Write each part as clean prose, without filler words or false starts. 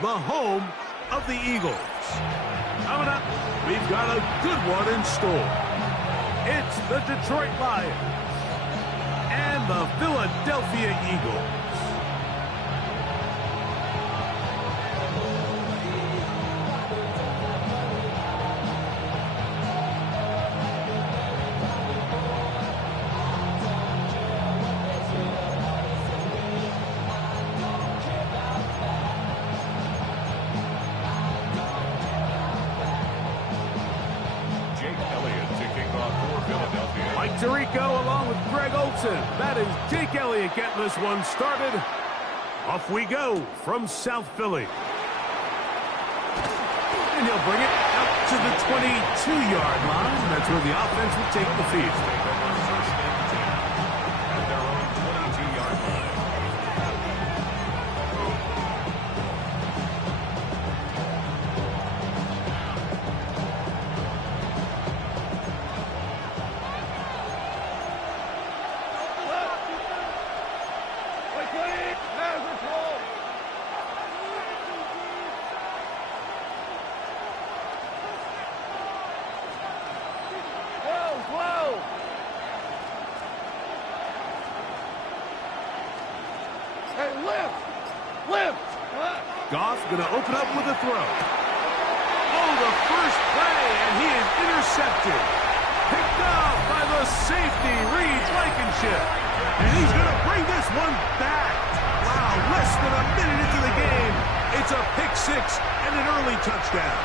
the home of the Eagles. Coming up, we've got a good one in store. It's the Detroit Lions and the Philadelphia Eagles. Tirico along with Greg Olsen. That is Jake Elliott getting this one started. Off we go from South Philly. And he'll bring it out to the 22-yard line. That's where the offense will take the field. At their own 22-yard line. Goff going to open up with a throw. Oh, the first play, and he is intercepted. Picked off by the safety, Reed Blankenship. And he's going to bring this one back. Wow, less than a minute into the game. It's a pick six and an early touchdown.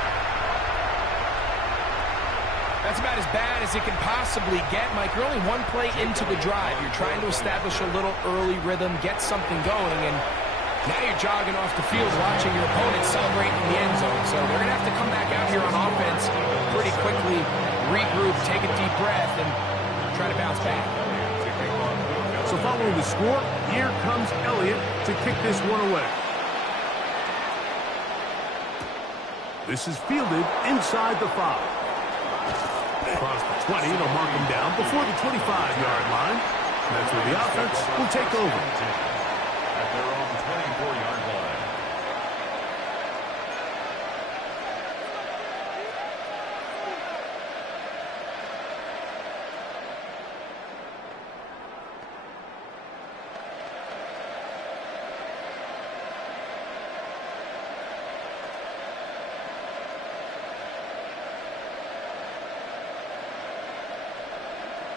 That's about as bad as it can possibly get, Mike. You're only one play into the drive. You're trying to establish a little early rhythm, get something going, and now you're jogging off the field watching your opponent celebrate in the end zone. So they're going to have to come back out here on offense pretty quickly, regroup, take a deep breath, and try to bounce back. So following the score, here comes Elliott to kick this one away. This is fielded inside the 5. Across the 20, they'll mark him down before the 25-yard line. That's where the offense will take over. At their own 24-yard line.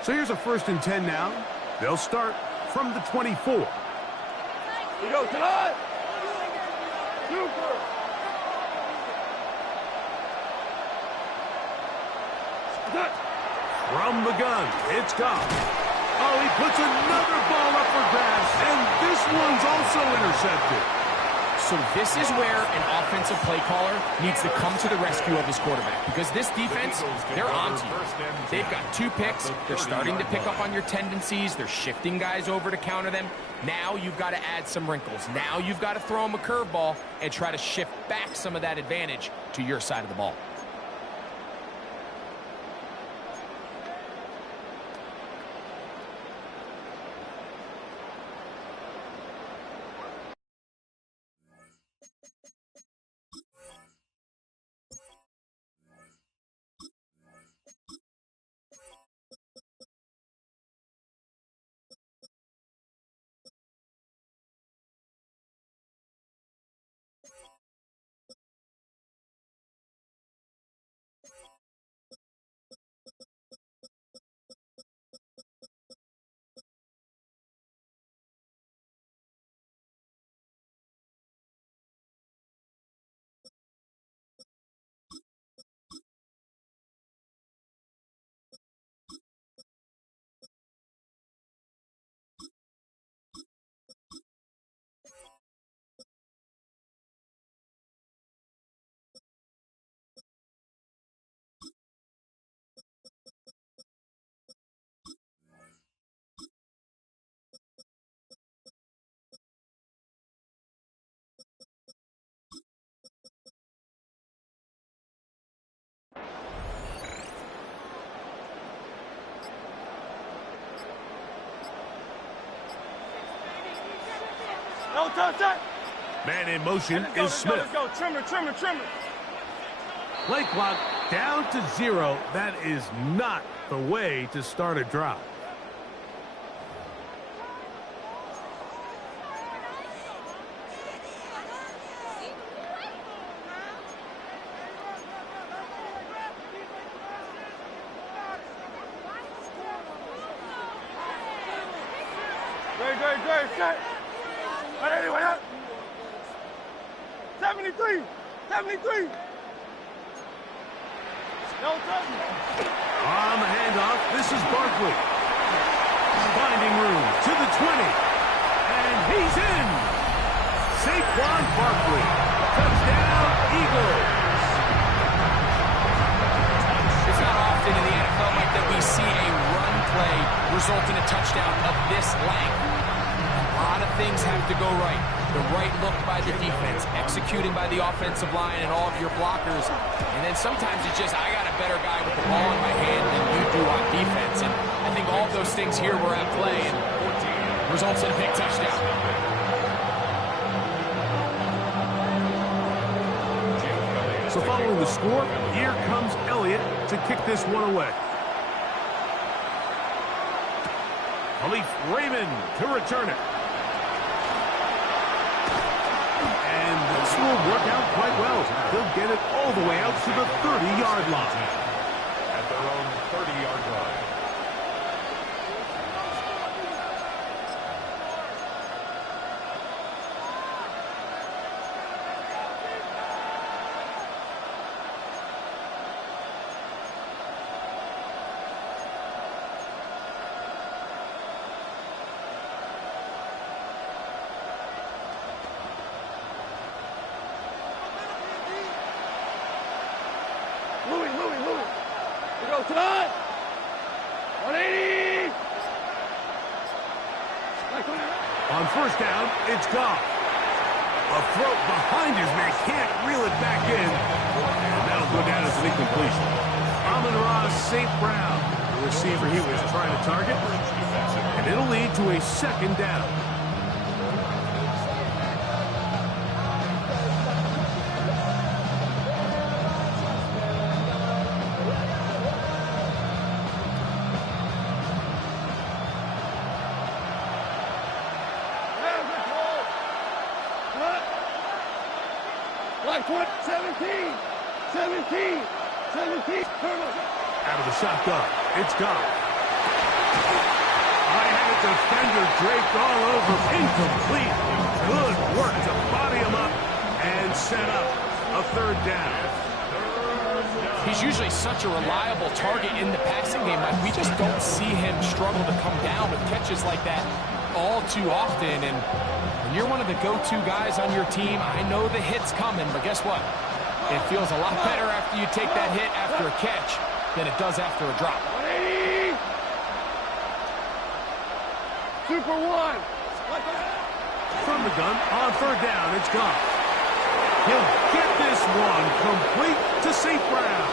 So here's a 1st and 10 now. They'll start from the 24. You go tonight. Super. From the gun, it's Goff. Oh, he puts another ball up for grabs, and this one's also intercepted. So this is where an offensive play caller needs to come to the rescue of his quarterback, because this defense, they're on to you. They've got 2 picks. They're starting to pick up on your tendencies. They're shifting guys over to counter them. Now you've got to add some wrinkles. Now you've got to throw them a curveball and try to shift back some of that advantage to your side of the ball. No touch that. Man in motion is Smith. Let's go. Trimmer. Play clock down to 0. That is not the way to start a drive. Great. Set. Anyway, 73. No trouble. On the handoff, this is Barkley. Finding room to the 20. And he's in. Saquon Barkley. Touchdown, Eagles. It's not often in the NFL like that we see a run play result in a touchdown of this length. A lot of things have to go right. The right look by the defense, executing by the offensive line and all of your blockers. And then sometimes it's just, I got a better guy with the ball in my hand than you do on defense. And I think all of those things here were at play and results in a big touchdown. So following the score, here comes Elliott to kick this one away. Khalif Raymond to return it. And this will work out quite well. They'll get it all the way out to the 30-yard line. At their own 30-yard line. Louis. We go tonight. 180. On first down, it's Goff. A throw behind his man, can't reel it back in. And that'll go down as an incompletion. Amon-Ra St. Brown, the receiver he was trying to target. And it'll lead to a second down. Like 17. Out of the shotgun, it's Goff. I had a defender draped all over. Incomplete. Good work to body him up and set up a third down. He's usually such a reliable target in the passing game. Like, we just don't see him struggle to come down with catches like that all too often. And when you're one of the go-to guys on your team, I know the hit's coming, but guess what? It feels a lot better after you take that hit after a catch than it does after a drop. 180. Super one. From the gun, on third down, it's Goff. He'll get this one complete to St. Brown.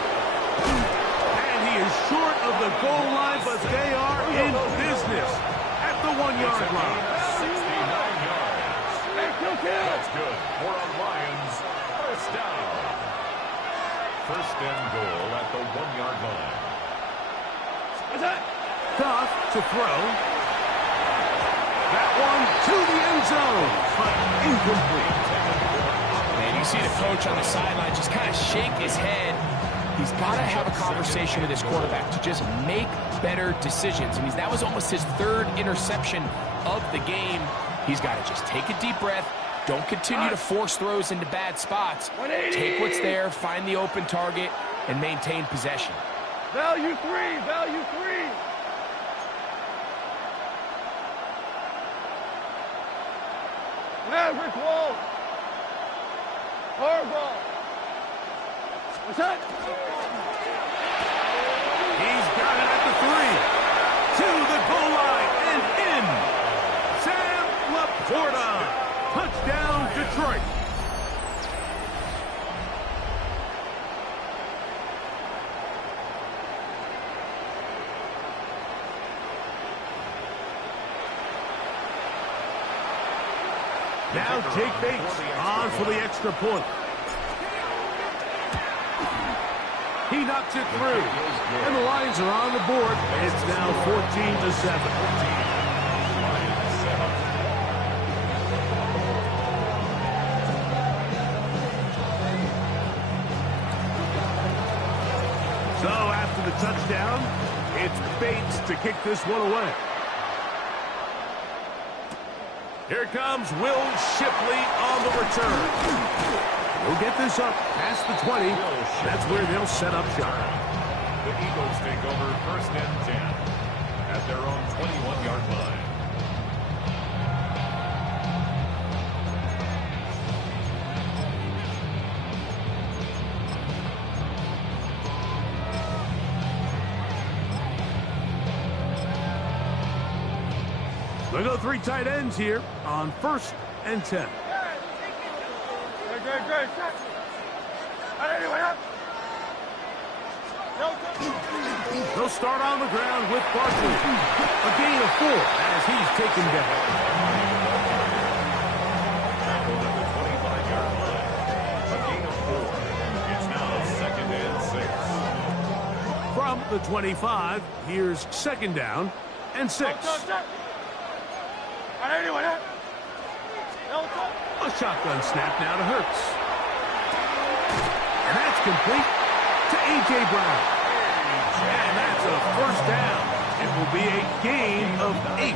And he is short of the goal line, but they are in business at the 1-yard line. 69 yards. That's good for a Lions first down. First and goal at the 1-yard line. What's that? Goff to throw. That one to the end zone, but incomplete. Man, you see the coach on the sideline just kind of shake his head. He's got to have a conversation with his quarterback to just make better decisions. I mean, that was almost his third interception of the game. He's got to just take a deep breath. Don't continue to force throws into bad spots. Take what's there, find the open target, and maintain possession. Value three. Maverick wall. Harbaugh. What's that? He's got it at the 3. To the goal line and in. Sam Laporta. Touchdown, Detroit. Now Jake Bates on for the extra point. He knocks it through. And the Lions are on the board. It's now 14-7. So after the touchdown, it's Bates to kick this one away. Here comes Will Shipley on the return. He'll get this up past the 20. That's where they'll set up shop. The Eagles take over 1st and 10 at their own 21-yard line. They'll go 3 tight ends here on 1st and 10. They'll start on the ground with Barkley. A gain of 4 as he's taken down. Tackled at the 25-yard line. A gain of 4. It's now 2nd and 6. From the 25, here's 2nd down and 6. A shotgun snap now to Hurts. And that's complete to A.J. Brown. And that's a 1st down. It will be a gain of 8.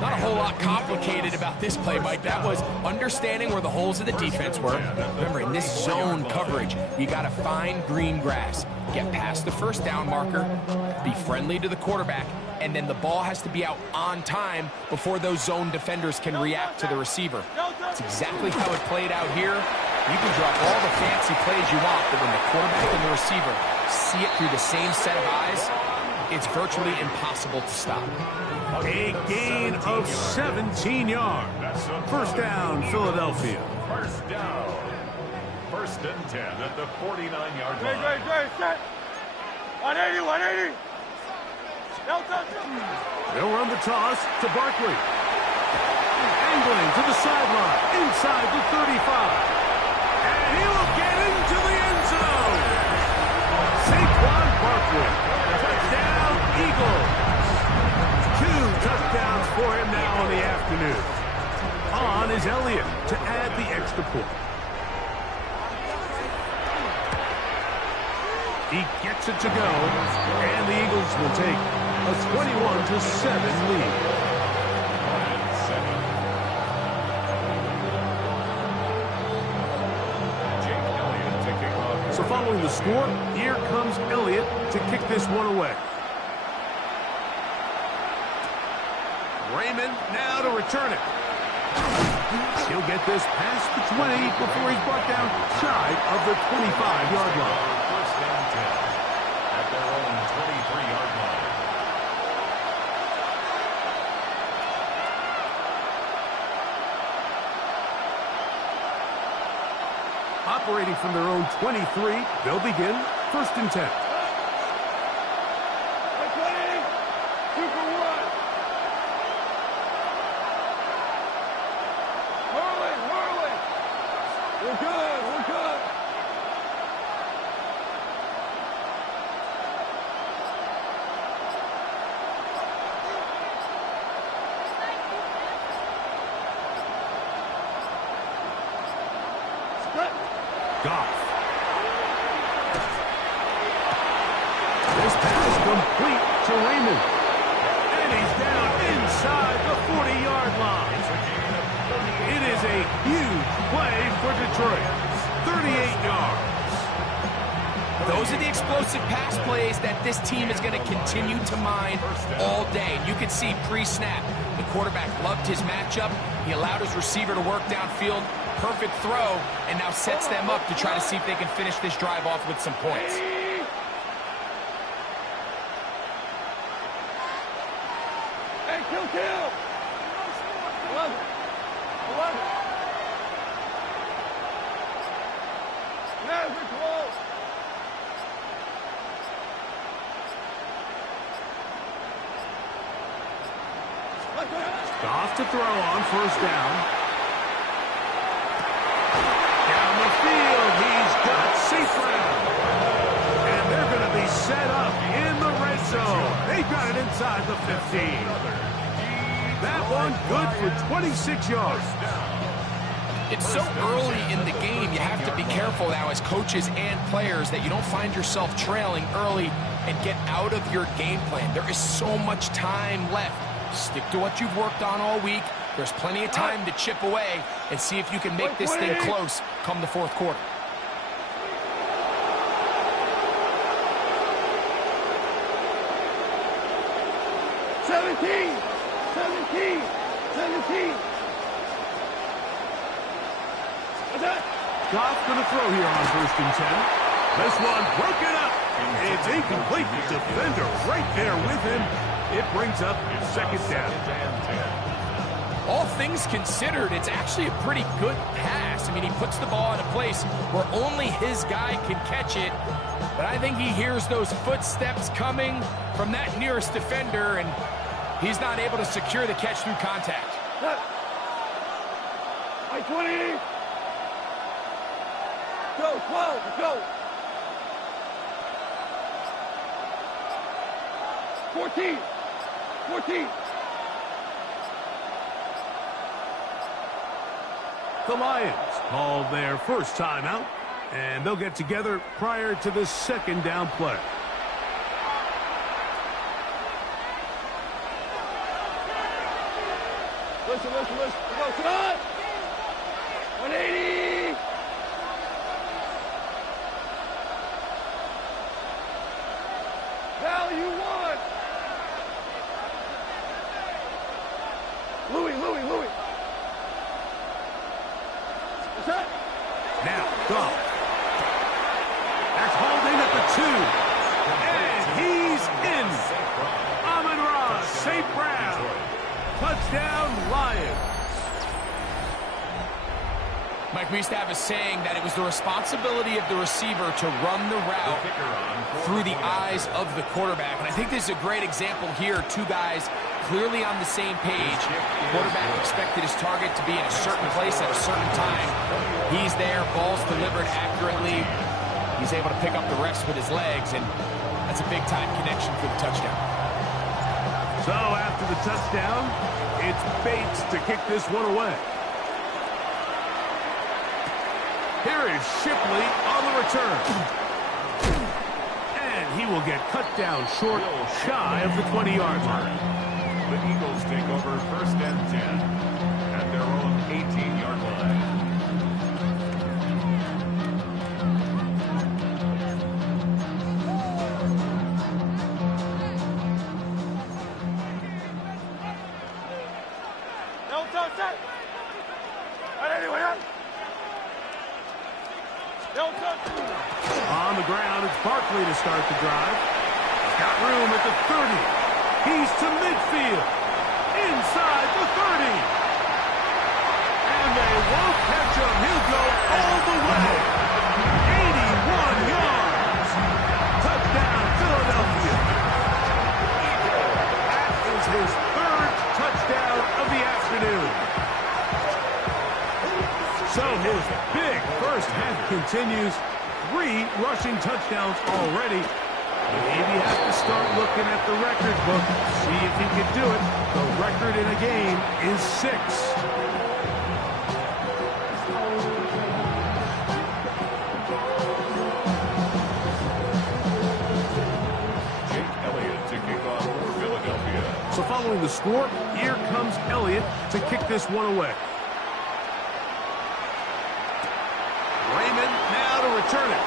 Not a whole lot complicated about this play, Mike. That was understanding where the holes of the defense were. Remember, in this zone coverage, you got to find green grass. Get past the 1st down marker, be friendly to the quarterback, and then the ball has to be out on time before those zone defenders can react to the receiver. That's exactly how it played out here. You can drop all the fancy plays you want, but when the quarterback and the receiver see it through the same set of eyes, it's virtually impossible to stop. A gain of 17 yards. 1st down, Philadelphia. 1st down. 1st and 10 at the 49-yard line. Set. 180, 180. They'll run the toss to Barkley. Angling to the sideline, inside the 35. And he will get into the end zone. Saquon Barkley. Touchdown, Eagles. 2 touchdowns for him now in the afternoon. On is Elliott to add the extra point. He gets it to go, and the Eagles will take a 21-7 lead. So following the score, here comes Elliott to kick this one away. Raymond now to return it. He'll get this past the 20 before he's brought down shy of the 25-yard line. 1st and 10 at their own 23-yard line. Operating from their own 23, they'll begin 1st and 10. We're good. Goff. This pass complete to Raymond. And he's down inside the 40-yard line. It is a huge play for Detroit. 38 yards. Those are the explosive pass plays that this team is going to continue to mine all day. And you can see pre-snap, the quarterback loved his matchup. He allowed his receiver to work downfield. Perfect throw, and now sets them up to try to see if they can finish this drive off with some points. Hey, kill. 11. Never close. Goff to throw on 1st down. inside the 15. That one good for 26 yards. It's so early in the game, you have to be careful now as coaches and players that you don't find yourself trailing early and get out of your game plan. There is so much time left. Stick to what you've worked on all week. There's plenty of time to chip away and see if you can make this thing close come the fourth quarter. Seventeen. Goff going to throw here on 1st and 10. This one broken up. It's incomplete. The defender right there with him. It brings up 2nd down. All things considered, it's actually a pretty good pass. I mean, he puts the ball in a place where only his guy can catch it. But I think he hears those footsteps coming from that nearest defender, and he's not able to secure the catch through contact. By 20. Go, 12, go. 14. The Lions called their first timeout, and they'll get together prior to the 2nd down play. Listen. Go, son. 180. Now you won. Louis. What's that? Now, Goff. That's holding at the 2. And he's in. Amon-Ra St. Brown. Touchdown, Lions. Mike, we used to have a saying that it was the responsibility of the receiver to run the route through the eyes of the quarterback. And I think this is a great example here. Two guys clearly on the same page. Quarterback expected his target to be in a certain place at a certain time. He's there, ball's delivered accurately. He's able to pick up the rest with his legs, and that's a big-time connection for the touchdown. So after the touchdown, it's Bates to kick this one away. Here is Shipley on the return. And he will get cut down short, shy of the 20-yard line. The Eagles take over 1st and 10 at their own 18-yard line. Don't touch that. Don't touch it. On the ground, it's Barkley to start the drive. Got room at the 30. He's to midfield. Inside the 30. And they won't catch him. He'll go all the way. 81 yards. Touchdown, Philadelphia. That is his 3rd touchdown of the afternoon. So his big first half continues. 3 rushing touchdowns already. Maybe have to start looking at the record book, see if he can do it. The record in a game is 6. Jake Elliott to kick off for Philadelphia. So following the score, here comes Elliott to kick this one away. Raymond now to return it.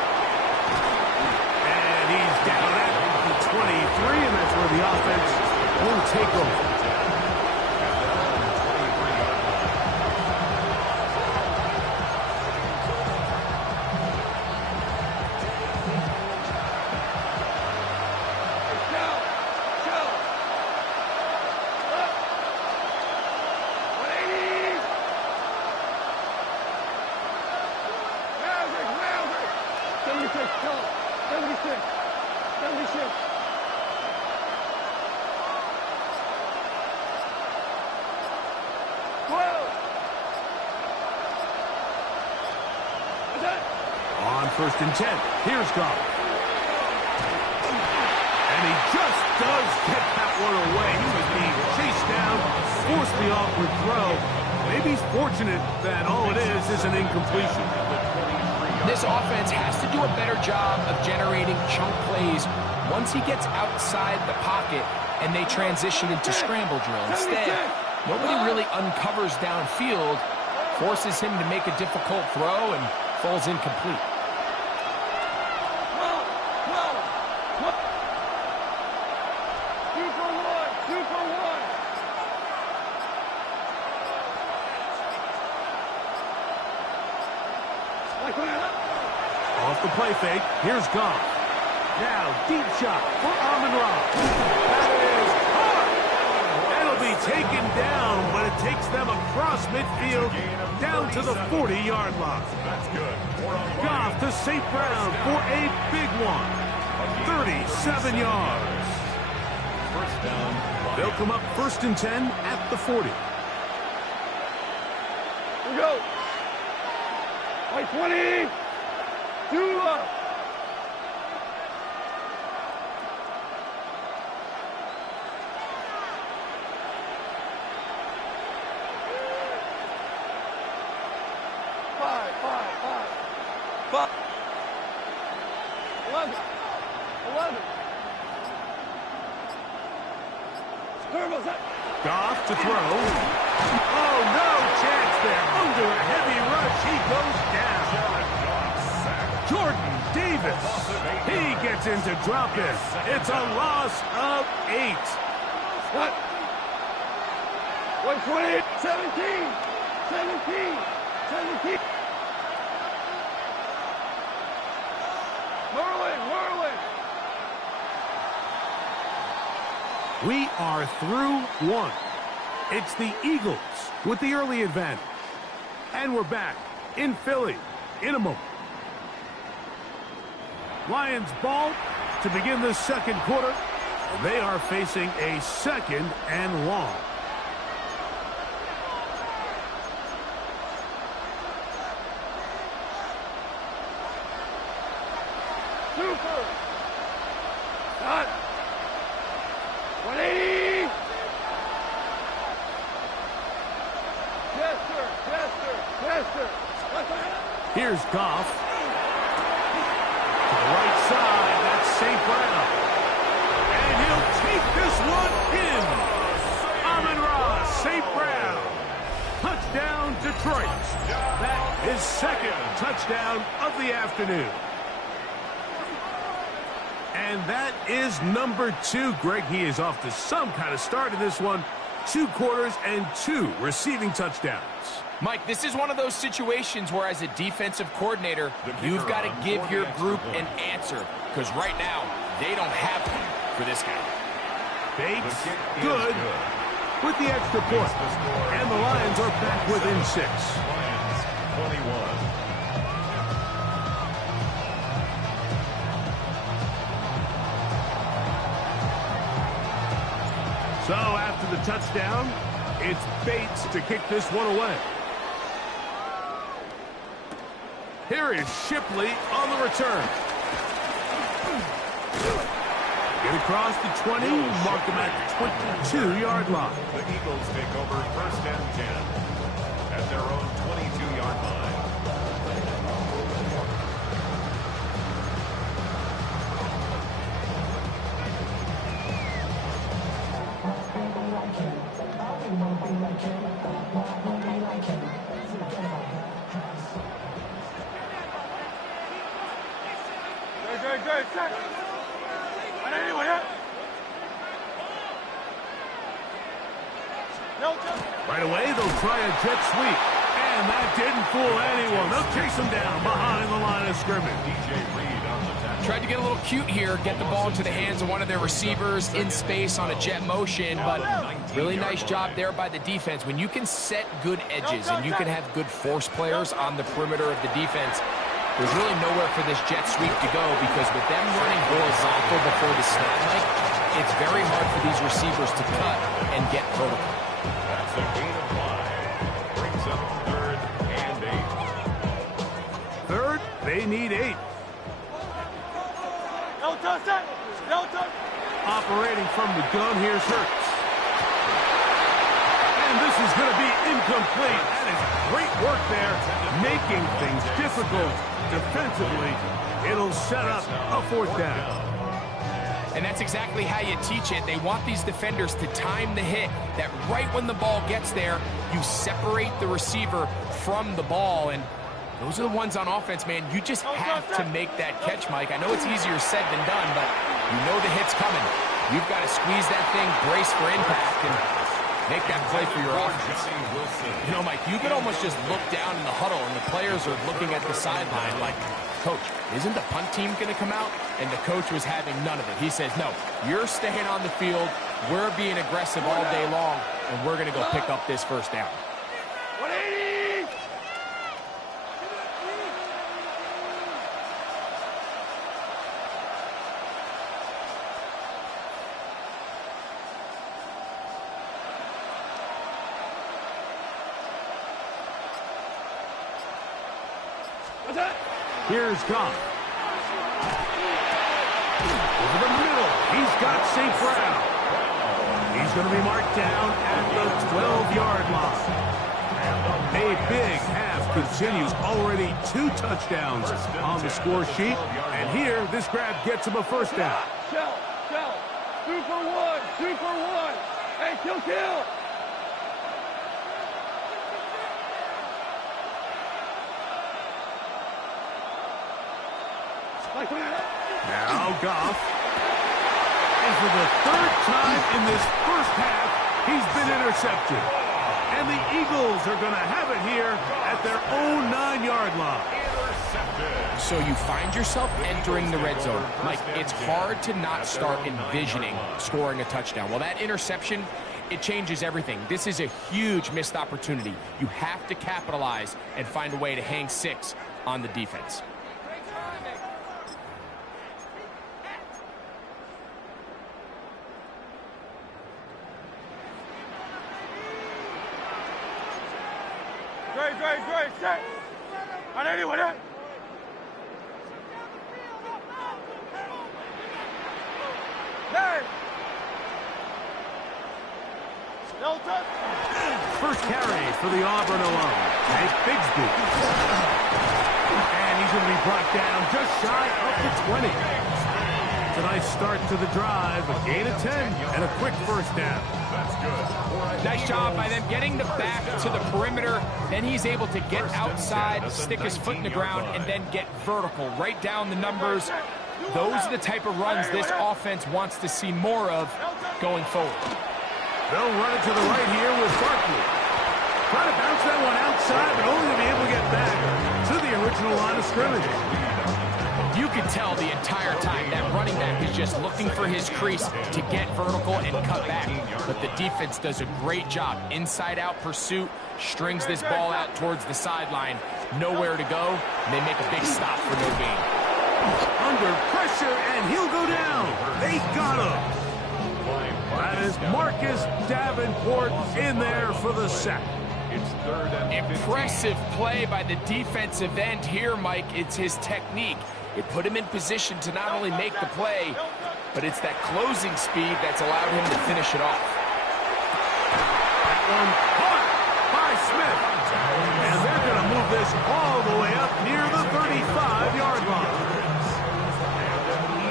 And he's down at the 23, and that's where the offense will take over. On 1st and 10, here's Goff. And And he just does get that one away. He was being chased down, forced the awkward throw. Maybe he's fortunate that all it is an incompletion. This offense has to do a better job of generating chunk plays once he gets outside the pocket and they transition into scramble drill. Instead, nobody really uncovers downfield, forces him to make a difficult throw, and falls incomplete. Off the play fake, here's Goff. Now, deep shot for Amon-Ra. That is hard. It'll be taken down, but it takes them across midfield down to the 40-yard line. That's good. Goff to St. Brown for a big one. 37 yards. First down. They'll come up 1st and 10 at the 40. We go. Like 20. 2 up. Five. 11. Turbos up. Goff to throw. Oh, no chance there. Under a heavy rush, he goes down. Jordan Davis. He gets into drop it. It's a loss of 8. What? 120. 17. Merlin. We are through 1. It's the Eagles with the early advantage. And we're back in Philly in a moment. Lions ball to begin the second quarter. They are facing a 2nd and long. Super. Done. 180. Yes, sir. Here's Goff. To the right side, that's St. Brown. And he'll take this one in. Amon-Ra, St. Brown. Touchdown, Detroit. That is 2nd touchdown of the afternoon. And that is number 2. Greg, he is off to some kind of start in this one. 2 quarters and 2 receiving touchdowns. Mike, this is one of those situations where as a defensive coordinator, you've got to give your group an answer. Because right now, they don't have one for this guy. Bates, good, with the extra point. And the Lions are back within 6. Lions, 21. So after the touchdown, it's Bates to kick this one away. Here is Shipley on the return. Get across the 20, mark him at the 22-yard line. The Eagles take over 1st and 10 at their own 22-yard line. Good. Set. Right away, they'll try a jet sweep. And that didn't fool anyone. They'll chase him down behind the line of scrimmage. DJ Reed on the tackle. Tried to get a little cute here, get the ball into the hands of one of their receivers in space on a jet motion, but really nice job there by the defense. When you can set good edges and you can have good force players on the perimeter of the defense, there's really nowhere for this jet sweep to go because with them running horizontal before the snap, Mike, it's very hard for these receivers to cut and get vertical. That's a gain of 5. Brings up 3rd and 8. 3rd, they need 8. No touch. operating from the gun. Here's Hurts. And this is going to be incomplete. That is great work there, making things difficult defensively. It'll set up a fourth down. And that's exactly how you teach it. They want these defenders to time the hit, that right when the ball gets there, you separate the receiver from the ball. And those are the ones on offense, man. You just have to make that catch, Mike. I know it's easier said than done, but you know the hit's coming. You've got to squeeze that thing, brace for impact, and make that play for your offense. You know, Mike, you could almost just look down in the huddle, and the players are looking at the sideline like, Coach, isn't the punt team going to come out? And the coach was having none of it. He says, no, you're staying on the field. We're being aggressive all day long, and we're going to go pick up this first down. 180! What's that? Here's Goff. Over the middle. He's got St. Brown. He's going to be marked down at the 12-yard line. A big half continues. Already 2 touchdowns on the score sheet. And here, this grab gets him a first down. Shell. 2 for 1. 2 for 1. Hey, kill. Now Goff. And for the 3rd time in this first half, he's been intercepted. And the Eagles are going to have it here at their own 9-yard line. So you find yourself entering the red zone. Mike, it's hard to not start envisioning scoring a touchdown. Well, that interception, it changes everything. This is a huge missed opportunity. You have to capitalize and find a way to hang 6 on the defense. Great, set. 180 with it. Hey. Delta. First carry for the Auburn alone. Hank Bigsby. And he's going to be brought down just shy of the 20. It's a nice start to the drive. A gain of 10 and a quick first down. That's good. Nice job by them getting the back to the perimeter. Then he's able to get outside, stick his foot in the ground, and then get vertical. Right down the numbers. Those are the type of runs this offense wants to see more of going forward. They'll run it to the right here with Barkley. Trying to bounce that one outside, but only to be able to get back to the original line of scrimmage. You can tell the entire time that running back is just looking for his crease to get vertical and cut back. But the defense does a great job. Inside-out pursuit, strings this ball out towards the sideline. Nowhere to go. They make a big stop for no gain. Under pressure, and he'll go down. They got him. That is Marcus Davenport in there for the sack. It's 3rd and 15. Impressive play by the defensive end here, Mike. It's his technique. It put him in position to not only make the play, but it's that closing speed that's allowed him to finish it off. That one caught by Smith. And they're going to move this all the way up near the 35-yard line.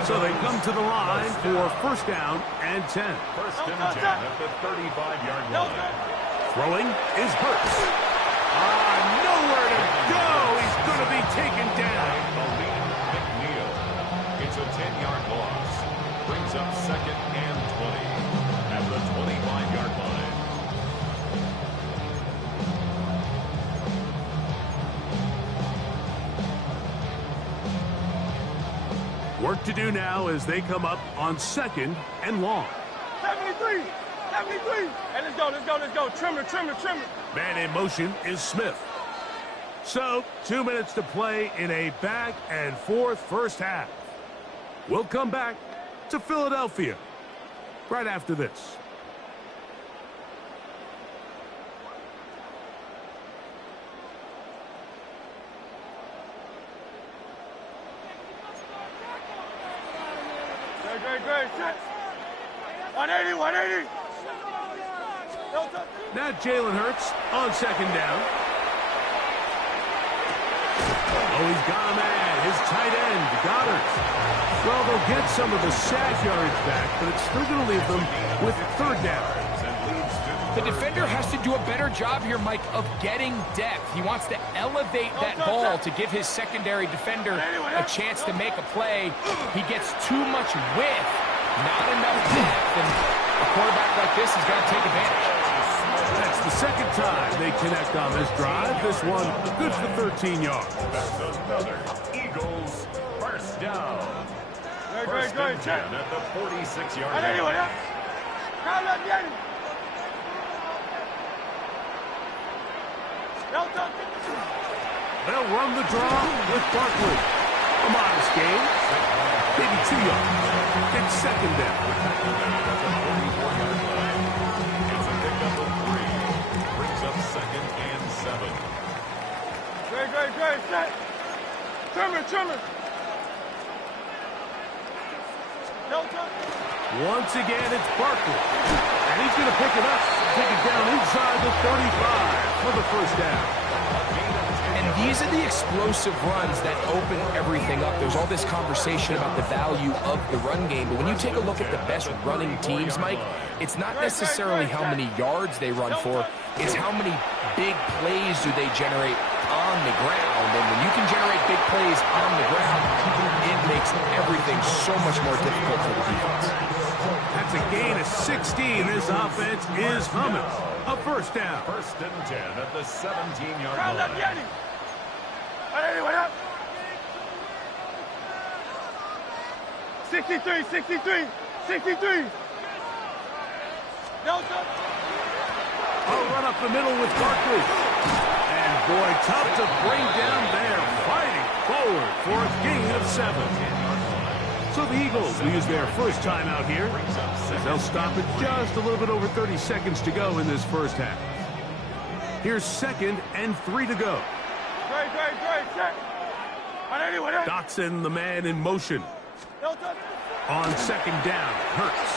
So they come to the line for first down and 10. First and 10 at the 35-yard line. Throwing is Hurts. Nowhere to go. He's going to be taken down. McNeil. It's a 10-yard loss. Brings up 2nd and 20 at the 25-yard line. Work to do now as they come up on 2nd and long. 73. Hey, let's go. Trimmer. Man in motion is Smith. So, 2 minutes to play in a back and forth first half. We'll come back to Philadelphia right after this. Great, set. 180, 180. Now Jalen Hurts on second down. Oh, he's got a man, his tight end, Goddard. Well, they'll get some of the sack yards back, but it's still going to leave them with third down. The defender has to do a better job here, Mike, of getting depth. He wants to elevate that ball to give his secondary defender a chance to make a play. He gets too much width, not enough depth, and a quarterback like this is going to take advantage. That's the second time they connect on this drive. This one good for 13 yards. That's another Eagles first down. First and 10 at the 46-yard line. They'll run the draw with Barkley. A modest gain. Maybe 2 yards. It's second down. It's a pickup of 3. Brings up second and 7. Great. Set. Trimmer. Once again, it's Barkley. And he's going to pick it up. Take it down inside the 35 for the first down. And these are the explosive runs that open everything up. There's all this conversation about the value of the run game, but when you take a look at the best running teams, Mike, it's not necessarily how many yards they run for, it's how many big plays do they generate on the ground. And when you can generate big plays on the ground, it makes everything so much more difficult for the defense. That's a gain of 16. This offense is humming. A first down. First and 10 at the 17-yard line. 63. A run up the middle with Barkley. And boy, tough to bring down there. Fighting forward for a gain of 7. So the Eagles will use their first timeout here. They'll stop it just a little bit over 30 seconds to go in this first half. Here's second and 3 to go. Great. Dotson, the man in motion. On second down, Hurts.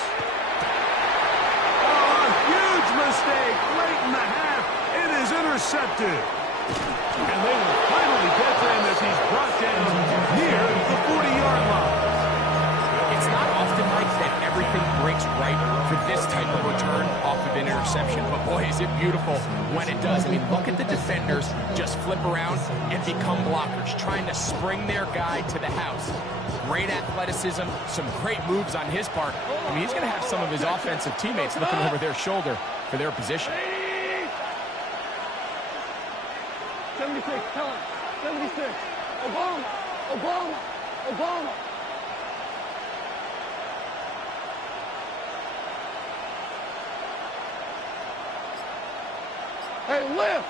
Oh, a huge mistake late in the half. It is intercepted. And they will finally get to him as he's brought down near the 40-yard line. It's not often, Mike, that everything breaks right for this type of return off of an interception, but boy, is it beautiful when it does. I mean, look at the defenders just flip around and become blockers, trying to spring their guy to the house. Great athleticism, some great moves on his part. I mean, he's going to have some of his offensive teammates looking over their shoulder for their position. 76, tell him. 76. Obama. Hey, lift.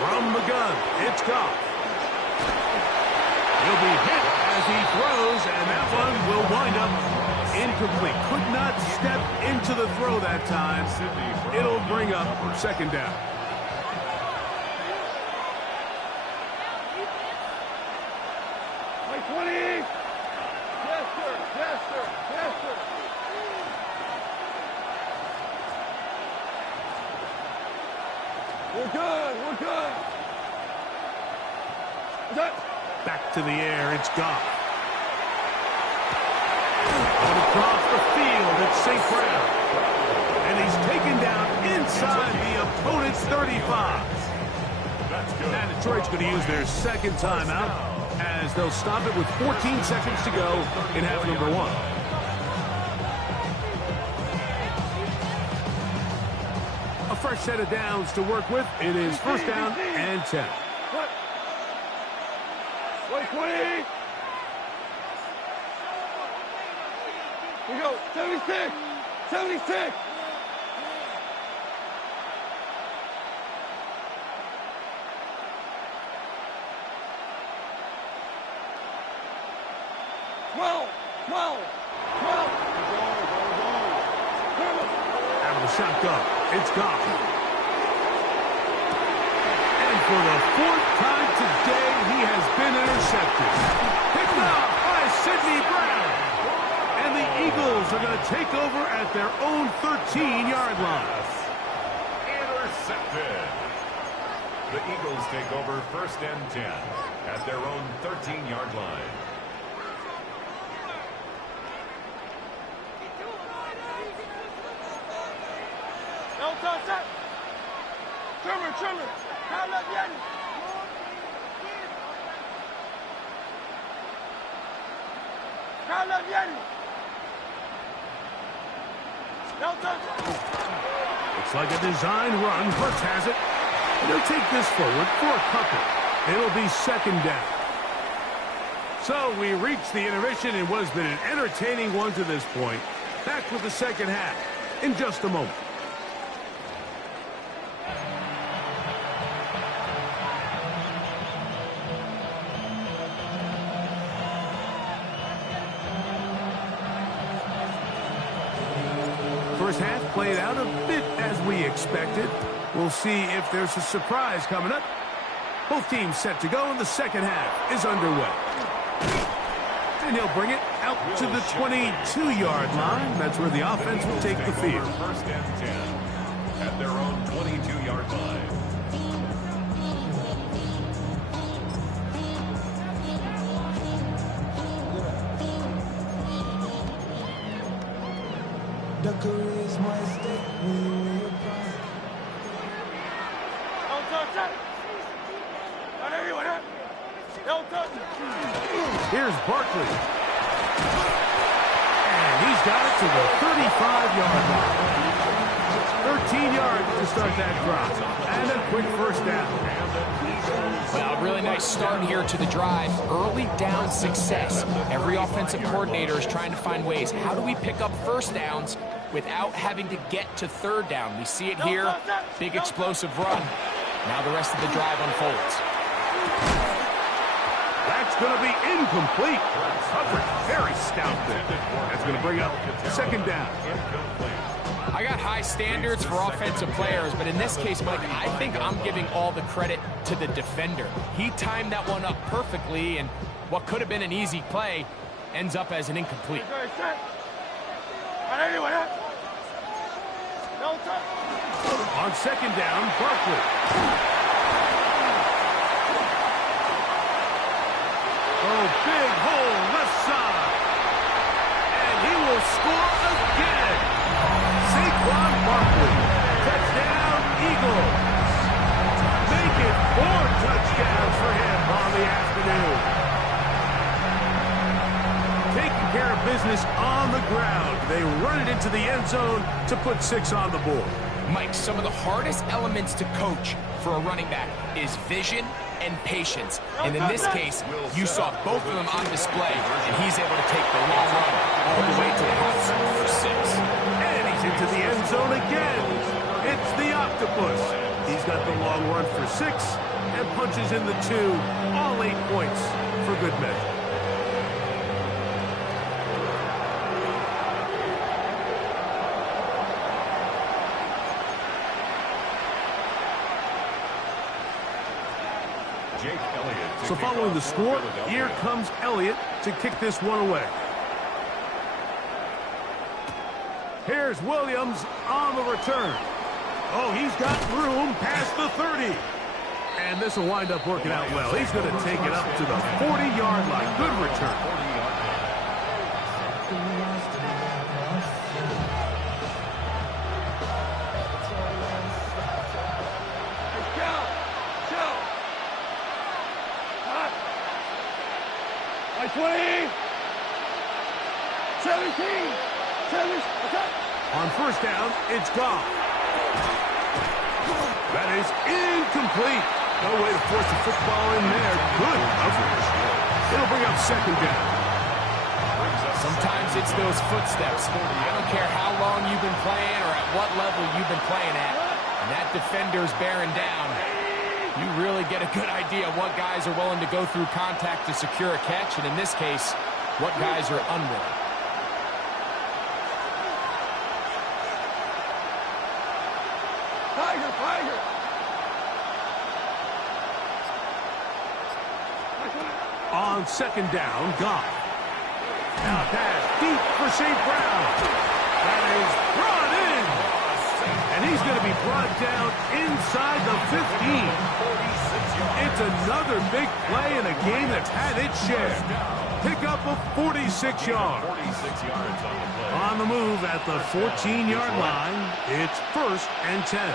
From the gun, it's Goff. He'll be hit as he throws, and that one will wind up incomplete. Could not step into the throw that time. It'll bring up second down. Like 20. Yes, sir. We're good. Back to the air, it's Goff. And across the field, it's St. Brown. And he's taken down inside the opponent's 35. And Detroit's going to use their second timeout as they'll stop it with 14 seconds to go in half number 1. A fresh set of downs to work with. It is first down and 10. 20. We go. 76. 12. Out of the shotgun, it's Goff. And for the 4th time today, he has been intercepted. Picked off by Sidney Brown. And the Eagles are going to take over at their own 13-yard line. Intercepted. The Eagles take over 1st and 10 at their own 13-yard line. Trimmer. Count up, Yanni. Count up, Yanni. Looks like a design run. Hurts has it. They'll take this forward for a couple. It'll be 2nd down. So we reached the intermission in what has been an entertaining one to this point. Back with the 2nd half in just a moment. First half played out a bit as we expected. We'll see if there's a surprise coming up. Both teams set to go, and the 2nd half is underway. And he'll bring it out to the 22-yard line. That's where the offense will take the field. 1st and 10 at their own 22-yard line. The career is my stake. Will you reapply? Here's Barkley. And he's got it to the 35-yard line. 13 yards to start that drive. And a quick 1st down. Well, a really nice start here to the drive. Early down success. Every offensive coordinator is trying to find ways. How do we pick up 1st downs without having to get to 3rd down? We see it here. Big explosive run. Now the rest of the drive unfolds. That's going to be incomplete. Coverage very stout there. That's going to bring up 2nd down. I got high standards for offensive players, but in this case, Mike, I think I'm giving all the credit to the defender. He timed that one up perfectly, and what could have been an easy play ends up as an incomplete. On 2nd down, Barkley. Oh, big hole left side. And he will score again. Saquon Barkley. Touchdown, Eagles. Make it 4 touchdowns for him on the afternoon. Taking care of business on the ground. They run it into the end zone to put 6 on the board. Mike, some of the hardest elements to coach for a running back is vision and patience. And in this case, you saw both of them on display, and he's able to take the long run all the way to the house for 6. And he's into the end zone again. It's the octopus. He's got the long run for 6 and punches in the 2. All 8 points for good measure. So following the score, here comes Elliott to kick this one away. Here's Williams on the return. Oh, he's got room past the 30. And this will wind up working out well. He's going to take it up to the 40-yard line. Good return. By 20, 17, 7, On 1st down, it's Goff. That is incomplete. No way to force the football in there. Good coverage. It'll bring up 2nd down. Sometimes it's those footsteps. I don't care how long you've been playing or at what level you've been playing at. And that defender's bearing down. You really get a good idea of what guys are willing to go through contact to secure a catch, and in this case, what guys are unwilling. Tiger. On second down, Goff. Now pass deep for St. Brown. That is brought in. And he's going to be brought down inside the 15. It's another big play in a game that's had its share. Pick up of 46 yards. 46 yards on the play. On the move at the 14-yard line, it's 1st and 10.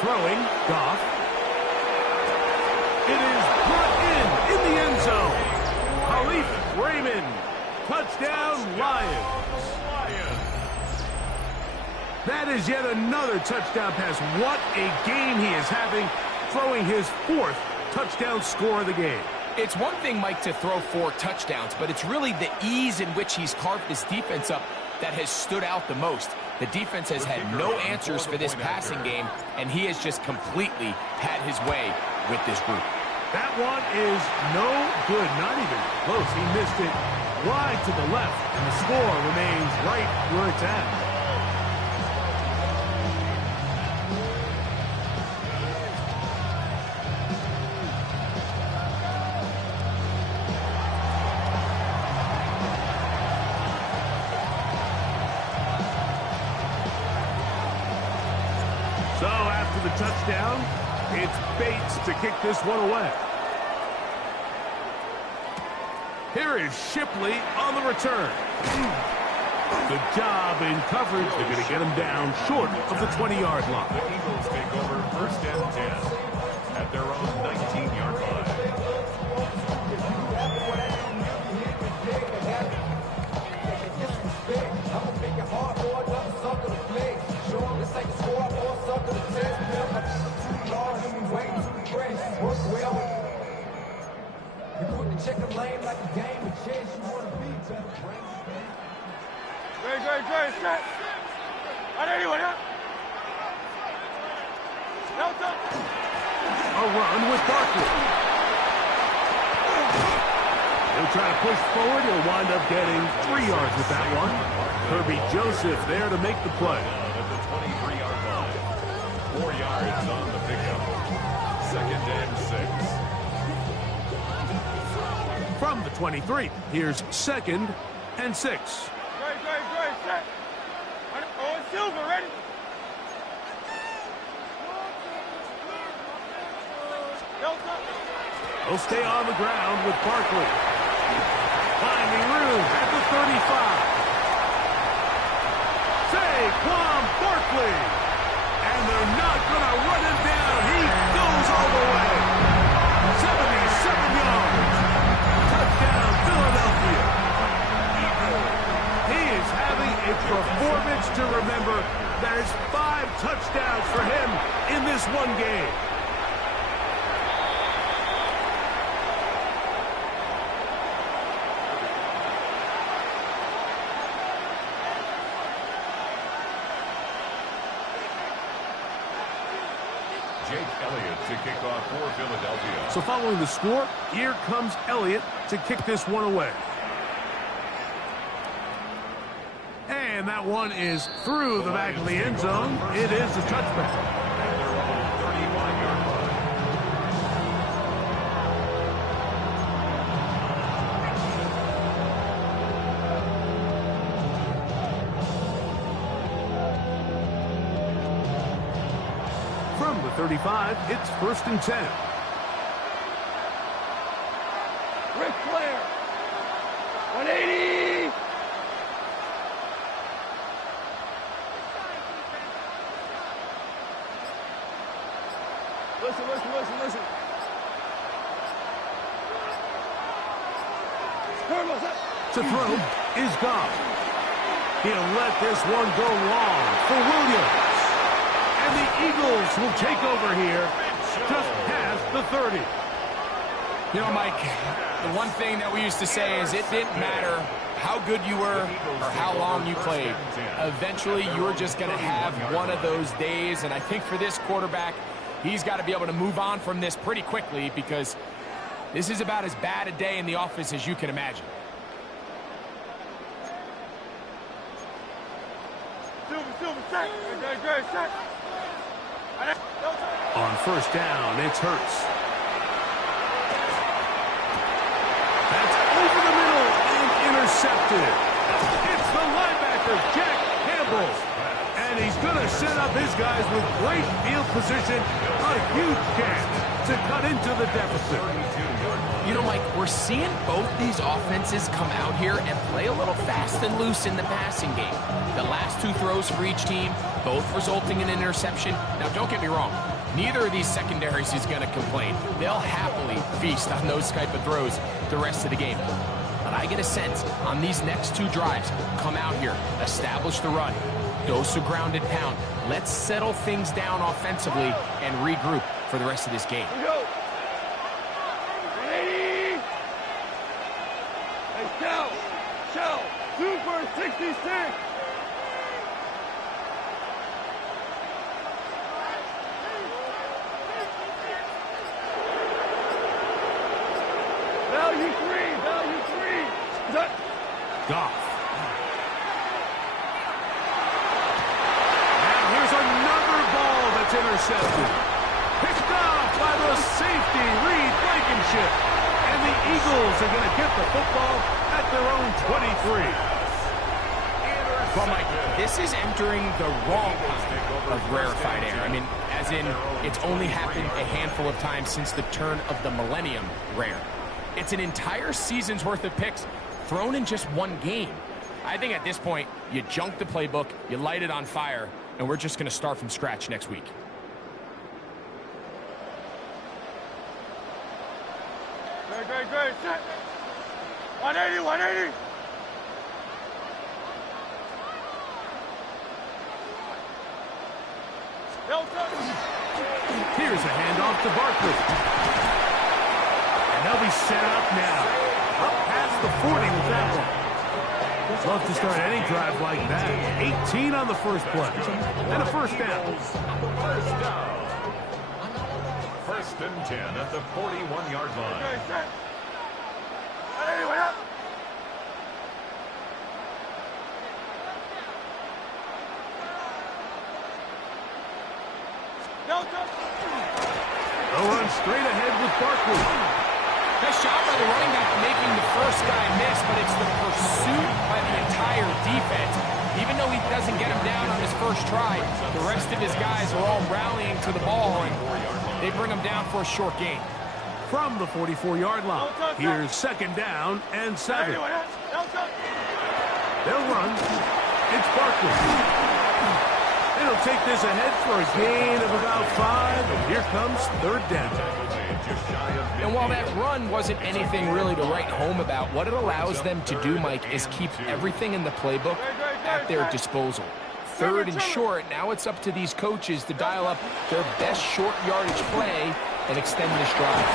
Throwing, Goff. It is brought in the end zone. Khalif Raymond. Touchdown, Lions. That is yet another touchdown pass. What a game he is having, throwing his 4th touchdown score of the game. It's one thing, Mike, to throw 4 touchdowns, but it's really the ease in which he's carved this defense up that has stood out the most. The defense has had no answers for this passing game, and he has just completely had his way with this group. That one is no good, not even close. He missed it wide to the left, and the score remains right where it's at. So after the touchdown, it's Bates to kick this one away. Here is Shipley on the return. Good job in coverage. They're going to get him down short of the 20-yard line. The Eagles take over 1st and 10 at their own 19-yard line. Check a lane like a game of chess. You want to beat them. Great, set. Anyone, yeah? A run with Barkley. He'll try to push forward. He'll wind up getting 3 yards with that one. Kirby Joseph there to make the play. At the 23-yard line. 4 yards on the pickup. 2nd and 6. From the 23, here's 2nd and 6. Great, set. Oh, Silver, ready? He'll stay on the ground with Barkley. Finding room at the 35. Saquon Barkley. And they're not going to run him down. He goes all the way. 77 yards. Touchdown, Philadelphia. He is having a performance to remember. There's 5 touchdowns for him in this one game. Jake Elliott to kick off for Philadelphia. So following the score, here comes Elliott to kick this one away. And that one is through the back of the end zone. It is a touchback. At their own 35-yard line. From the 35, it's 1st and 10. Ric Flair. 180. Listen. To throw is Goff. He'll let this one go long for Williams. And the Eagles will take over here just past the 30. You know, Mike, the one thing that we used to say is it didn't matter how good you were or how long you played. Eventually, you were just going to have one of those days. And I think for this quarterback, He's got to be able to move on from this pretty quickly because this is about as bad a day in the office as you can imagine. On first down, it's Hurts. That's over the middle and intercepted. It's the linebacker, Jack Campbell. And he's going to set up his guys with great field position. A huge chance to cut into the deficit. You know, Mike, we're seeing both these offenses come out here and play a little fast and loose in the passing game. The last two throws for each team, both resulting in an interception. Now, don't get me wrong. Neither of these secondaries is going to complain. They'll happily feast on those type of throws the rest of the game. But I get a sense on these next two drives, come out here, establish the run, dose of ground and pound. Let's settle things down offensively and regroup for the rest of this game. Go. 180. Hey, Shell, Super 66. Value three. Goff. And here's another ball that's intercepted. Picked off by the safety, Reed Blankenship. And the Eagles are going to get the football at their own 23. Well, Mike, this is entering the wrong kind of rarefied air. I mean, as in, it's only happened a handful of times since the turn of the millennium rare. It's an entire season's worth of picks thrown in just one game. I think at this point, you junk the playbook, you light it on fire, and we're just going to start from scratch next week. Great. Set. 180. Here's a handoff to Barkley. And they'll be set up now. Up past the 40 with that one. Love to start any drive like that. 18 on the first play. And a first down. First and 10 at the 41-yard line. Okay, set. 180, wait up. They'll run straight ahead with Barkley. Nice job by the running back making the first guy miss, but it's the pursuit by the entire defense. Even though he doesn't get him down on his first try, the rest of his guys are all rallying to the ball, and they bring him down for a short gain. From the 44-yard line, here's second down and 7. They'll run. It's Barkley. It'll take this ahead for a gain of about 5, and here comes third down. And while that run wasn't anything really to write home about, what it allows them to do, Mike, is keep everything in the playbook at their disposal. Third and short, now it's up to these coaches to dial up their best short yardage play and extend this drive.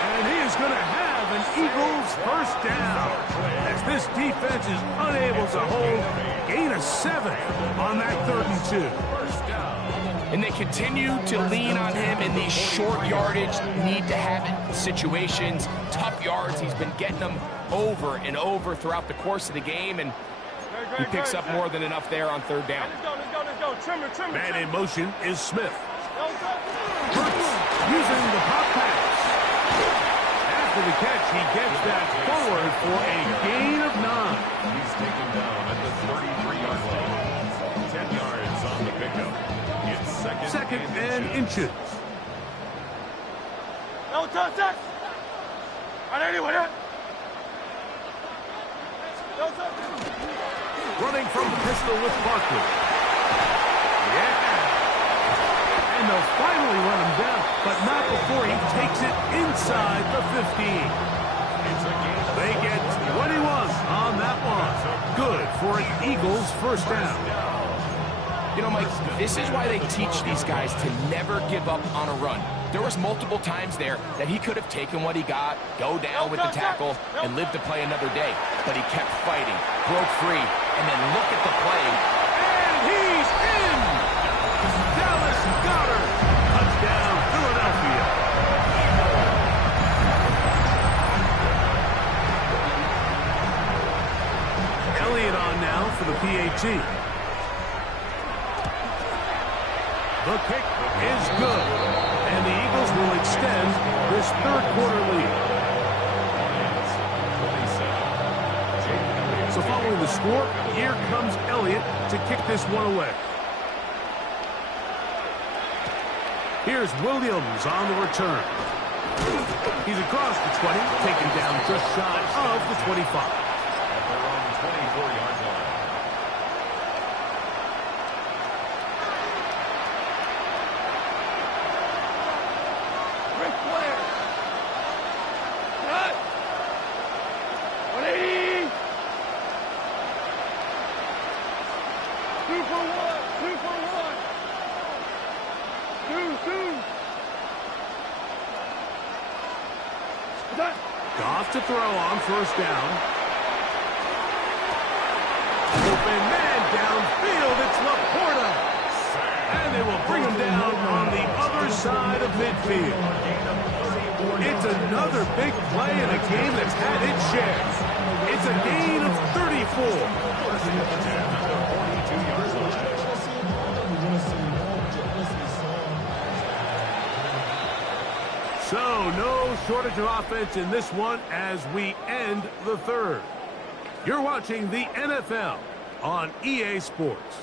And he is going to have an Eagles first down as this defense is unable to hold. Gain of 7 on that 3rd and 2. And they continue to lean on him in these short yardage, need-to-have-it situations, tough yards. He's been getting them over and over throughout the course of the game, and he picks up more than enough there on 3rd down. Let's go. Trimmer. Man in motion is Smith. Hurts using the pop pass. After the catch, he gets that forward for a gain of 9. He's taken down at the 33-yard line. 10 yards on the pickup. It's second and inches. No touch. 180, wait up. No touch. Running from the pistol with Barkley. Yeah. And they'll finally run him down, but not before he takes it inside the 15. They get 21 on that one. Good for an Eagles first down. You know, Mike, this is why they teach these guys to never give up on a run. There was multiple times there that he could have taken what he got, go down with the tackle, and live to play another day. But he kept fighting, broke free, and then look at the play. And he's in! Dallas Goedert one now for the PAT. The kick is good, and the Eagles will extend this third quarter lead. So following the score, here comes Elliott to kick this one away. Here's Williams on the return. He's across the 20, taken down just shy of the 25. At their own 24-yard line. Ric Flair. Cut. 180. 2 for 1. 2 for 1. 2. Done. Goff to throw on first down. Open man downfield. It's Laporta. And they will bring him down on the other side of midfield. It's another big play in a game that's had its share. It's a gain of 34. So, no shortage of offense in this one as we end the third. You're watching the NFL on EA Sports.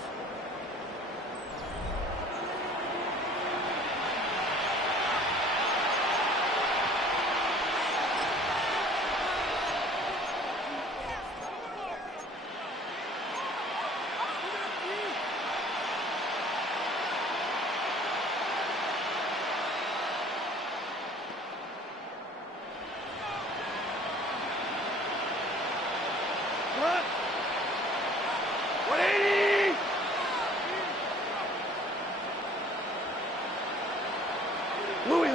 Cut. 180. Louis.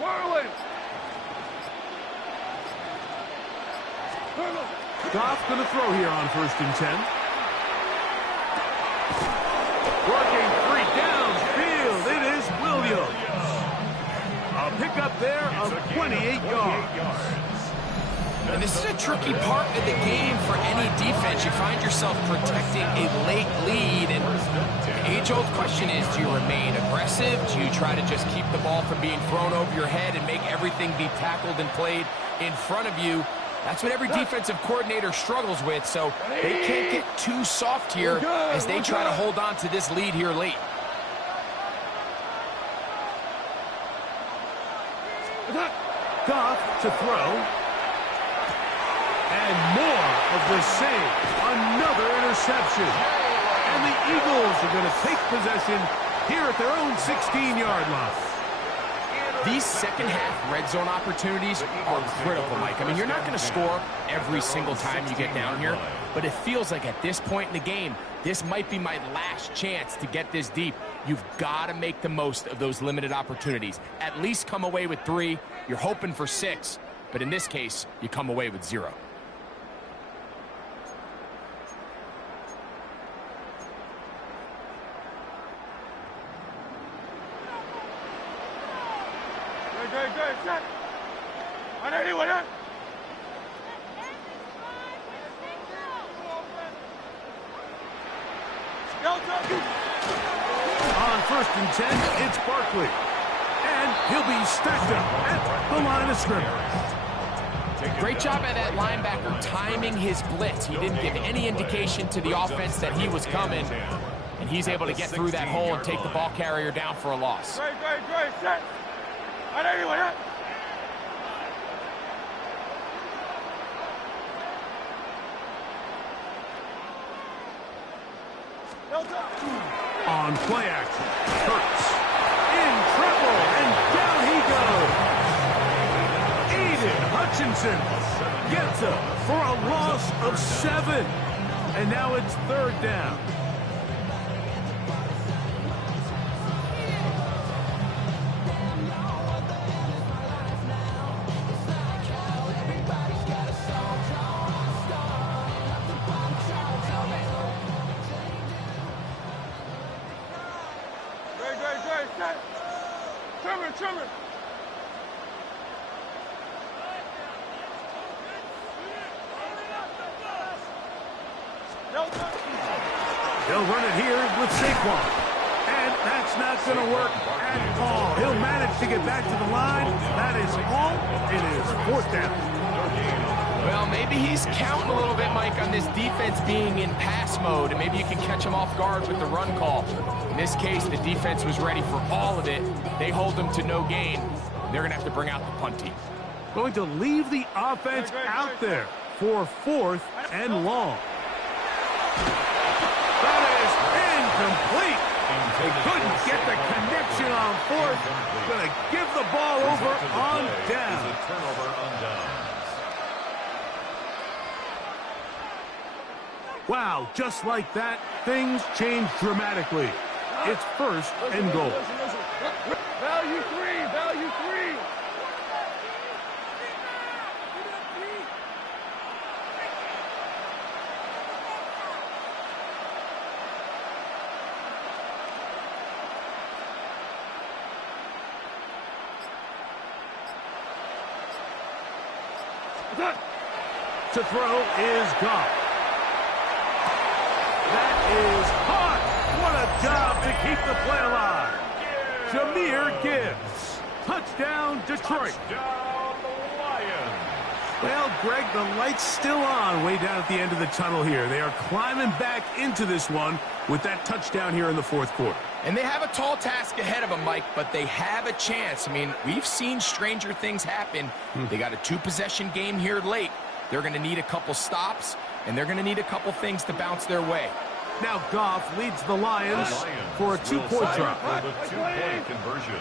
Merlin. Goff's going to throw here on 1st and 10. Working free downfield. It is Williams. A pickup there of 28 yards. And this is a tricky part of the game for any defense. You find yourself protecting a late lead, and the age-old question is, do you remain aggressive? Do you try to just keep the ball from being thrown over your head and make everything be tackled and played in front of you? That's what every defensive coordinator struggles with, so they can't get too soft here as they try to hold on to this lead here late. Goff to throw. And more of the same. Another interception. And the Eagles are going to take possession here at their own 16-yard line. These second-half red zone opportunities are critical, Mike. I mean, you're not going to score every single time you get down here, but it feels like at this point in the game, this might be my last chance to get this deep. You've got to make the most of those limited opportunities. At least come away with 3. You're hoping for 6, but in this case, you come away with 0. Good. Set. 180. On 1st and 10, it's Barkley. And he'll be stacked up at the line of scrimmage. Great job by that linebacker timing his blitz. He didn't give any indication to the offense that he was coming, and he's able to get through that hole and take the ball carrier down for a loss. Great. Set. 180. On play action, Hurts in trouble, and down he goes. Aiden Hutchinson gets up for a loss of 7. And now it's 3rd down. Set. Trevor. Trimmer. They'll run it here with Saquon. And that's not going to work at all. He'll manage to get back to the line. That is all. It is 4th down. Well, maybe he's counting a little bit, Mike, on this defense being in pass mode, and maybe you can catch him off guard with the run call. In this case, the defense was ready for all of it. They hold them to no gain. They're going to have to bring out the punt team. Going to leave the offense out there for 4th and long. That is incomplete. They couldn't get the connection on 4th. Going to give the ball over on down. Turnover on downs. Wow, just like that, things change dramatically. It's 1st and goal. Value 3, value 3. To throw is gone. That is hot. What a job to keep the play alive. Jahmyr Gibbs. Touchdown, Detroit. Touchdown, Lions. Well, Greg, the light's still on way down at the end of the tunnel here. They are climbing back into this one with that touchdown here in the 4th quarter. And they have a tall task ahead of them, Mike, but they have a chance. I mean, we've seen stranger things happen. They got a 2-possession game here late. They're going to need a couple stops, and they're going to need a couple things to bounce their way. Now Goff leads the Lions for a 2-point drop. For the 2-point conversion.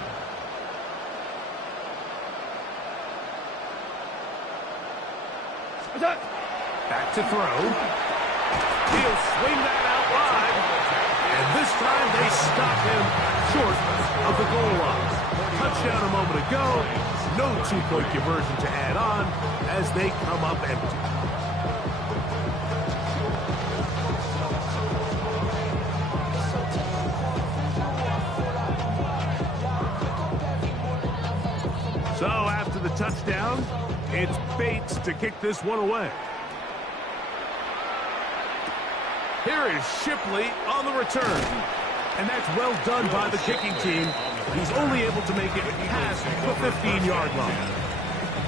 Back to throw. He'll swing that out wide. And this time they stop him short of the goal line. Touchdown a moment ago. No 2-point conversion to add on as they come up empty. So after the touchdown, it's Bates to kick this one away. Here is Shipley on the return. And that's well done by the kicking team. He's only able to make it past the 15-yard line.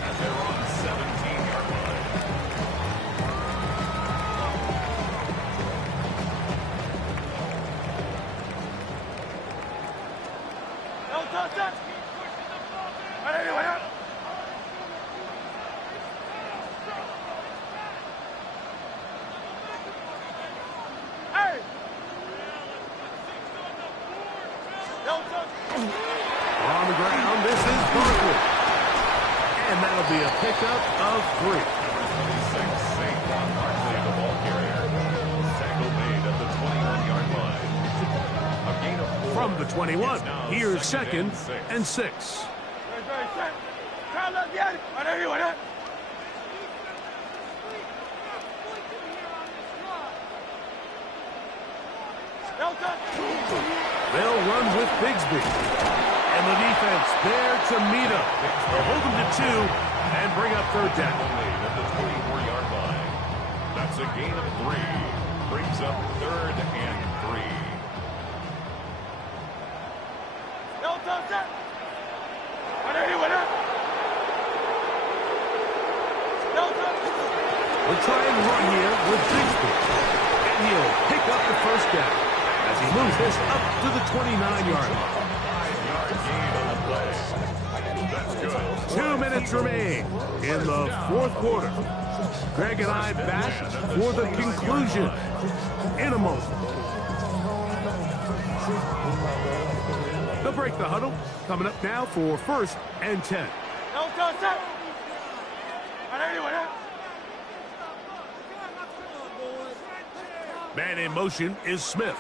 And they're on 17-yard line. No touch. Anyway. Hey. No touch. On the ground, this is Barkley. And that'll be a pickup of 3. Number 26, Saquon Barkley, the ball carrier. Tackle made at the 21-yard line. A gain of 4. From the 21, It's now here's 2nd and 6. They'll run with Bigsby. And the defense there to meet him. They'll hold him to 2 and bring up 3rd down. Made at the 24-yard line. That's a gain of 3. Brings up 3rd and 3. We'll try and run here with Bigsby. And he'll pick up the 1st down as he moves this up to the 29-yard line. 5-yard gain on the play. That's good. 2 minutes remain in the 4th quarter. Greg and I back for the conclusion in a moment. They'll break the huddle. Coming up now for 1st and 10. Man in motion is Smith.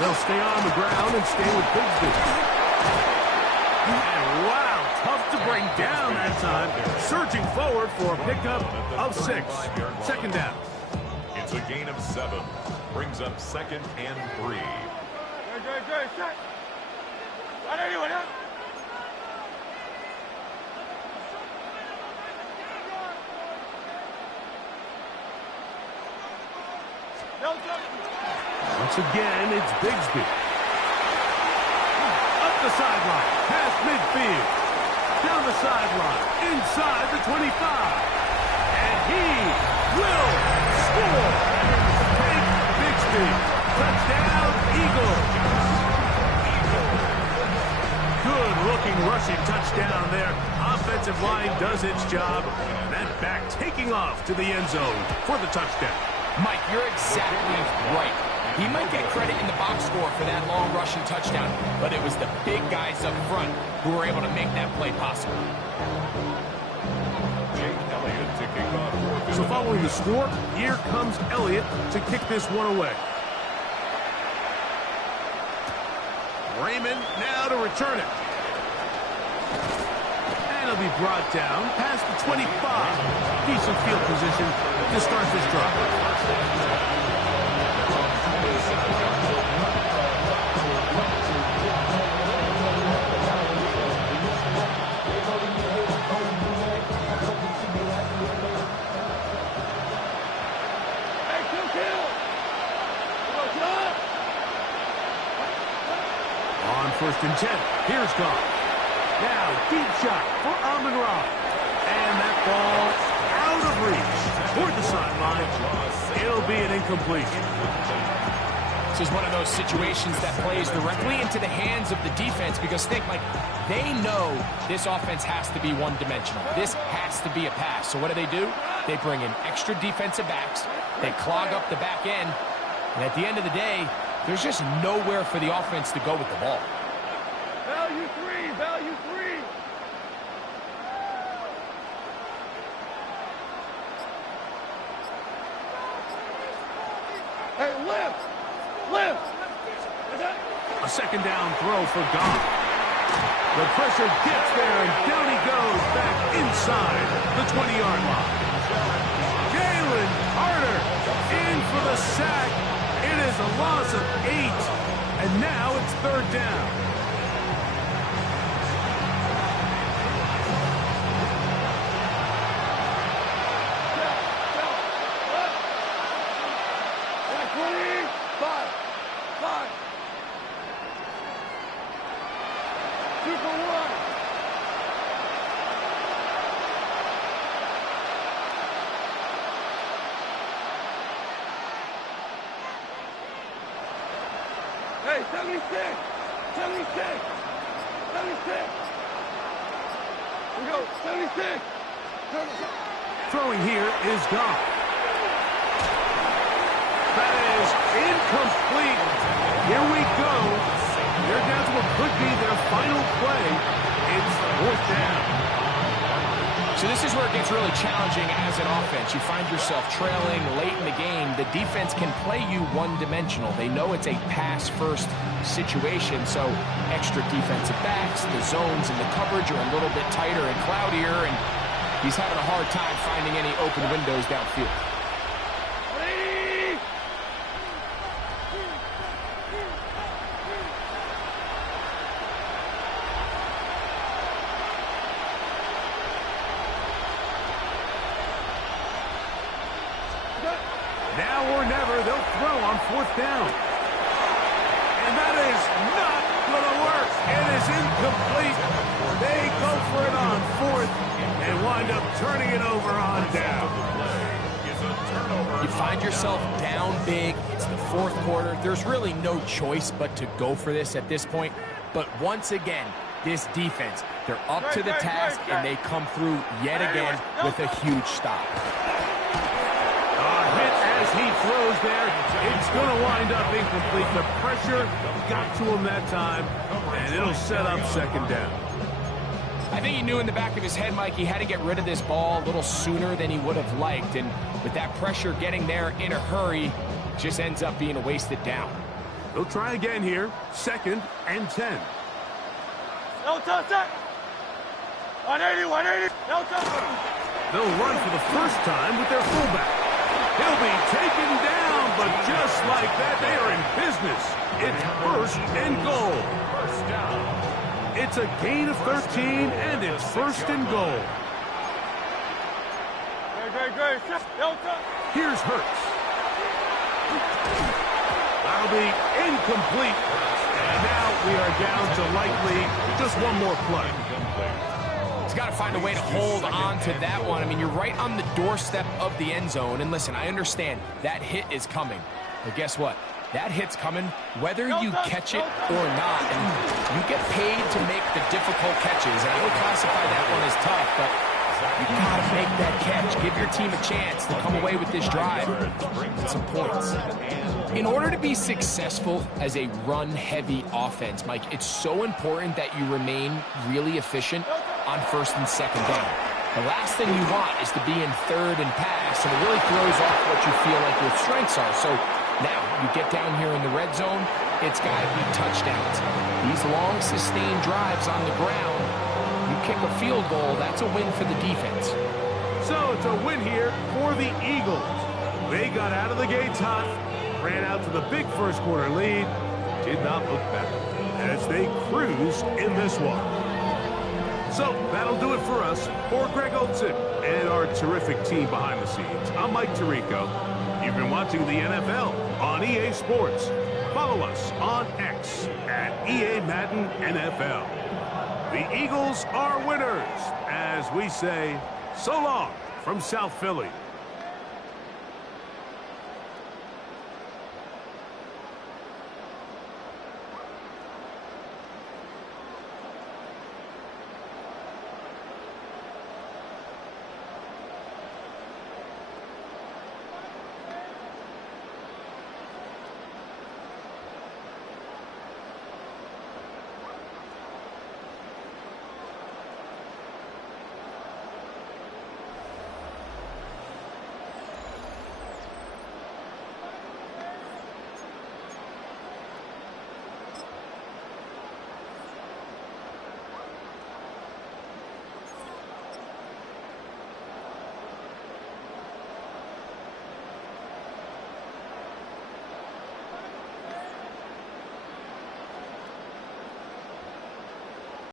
They'll stay on the ground and stay with Bigsby. And wow, tough to bring down that time. Surging forward for a pickup of 6. 2nd down. It's a gain of 7. Brings up 2nd and 3. Once again, it's Bigsby. Up the sideline, past midfield. Down the sideline, inside the 25. And he will score. Take Bigsby. Touchdown, Eagles. Good-looking rushing touchdown there. Offensive line does its job. And that back taking off to the end zone for the touchdown. Mike, you're exactly right. He might get credit in the box score for that long rushing touchdown, but it was the big guys up front who were able to make that play possible. Jake Elliott to kick off. So following the score, here comes Elliott to kick this one away. Raymond now to return it. And it'll be brought down past the 25. Decent field position to start this drive. First and 10. Here's Goff. Now, deep shot for Amon-Ra. And that ball out of reach toward the sideline. It'll be an incompletion. This is one of those situations that plays directly into the hands of the defense because think, like, they know this offense has to be one-dimensional. This has to be a pass. So what do? They bring in extra defensive backs. They clog up the back end. And at the end of the day, there's just nowhere for the offense to go with the ball. Value three, value three. Hey, lift, lift. A second down throw for Goff. The pressure gets there, and down he goes back inside the 20-yard line. Jalen Carter in for the sack. It is a loss of 8, and now it's third down. Hey, 76! 76! 76! We go, 76! Throwing here is Goff. That is incomplete. Here we go. They're down to what could be their final play. It's fourth down. So this is where it gets really challenging as an offense. You find yourself trailing late in the game. The defense can play you one-dimensional. They know it's a pass-first situation, so extra defensive backs, the zones and the coverage are a little bit tighter and cloudier, and he's having a hard time finding any open windows downfield. Now or never, they'll throw on fourth down. And that is not going to work. It is incomplete. They go for it on fourth and wind up turning it over on down. You find yourself down big. It's the fourth quarter. There's really no choice but to go for this at this point. But once again, this defense, they're up to the task, and they come through yet again with a huge stop. As he throws there, it's going to wind up incomplete. The pressure got to him that time, and it'll set up second down. I think he knew in the back of his head, Mike, he had to get rid of this ball a little sooner than he would have liked, and with that pressure getting there in a hurry, just ends up being a wasted down. They'll try again here, second and 10. No touch that. 180, 180. No touch. They'll run for the first time with their fullback. He'll be taken down, but just like that, they are in business. It's first and goal. First down. It's a gain of 13, and it's first and goal. Great. No touch. Here's Hurts. That'll be incomplete. And now we are down to likely just one more play. He's got to find a way to hold on to that one. I mean, you're right on the doorstep of the end zone. And listen, I understand that hit is coming. But guess what? That hit's coming whether you catch it or not. And you get paid to make the difficult catches. And I would classify that one as tough, but you got to make that catch. Give your team a chance to come away with this drive with some points. In order to be successful as a run-heavy offense, Mike, it's so important that you remain really efficient on first and second down. The last thing you want is to be in third and pass, and it really throws off what you feel like your strengths are. So now you get down here in the red zone, it's got to be touchdowns. These long, sustained drives on the ground, you kick a field goal, that's a win for the defense. So it's a win here for the Eagles. They got out of the gates hot, ran out to the big first quarter lead, did not look back as they cruised in this one. So that'll do it for us. For Greg Olsen and our terrific team behind the scenes, I'm Mike Tirico. You've been watching the NFL on EA Sports. Follow us on X at EA Madden NFL. The Eagles are winners as we say so long from South Philly.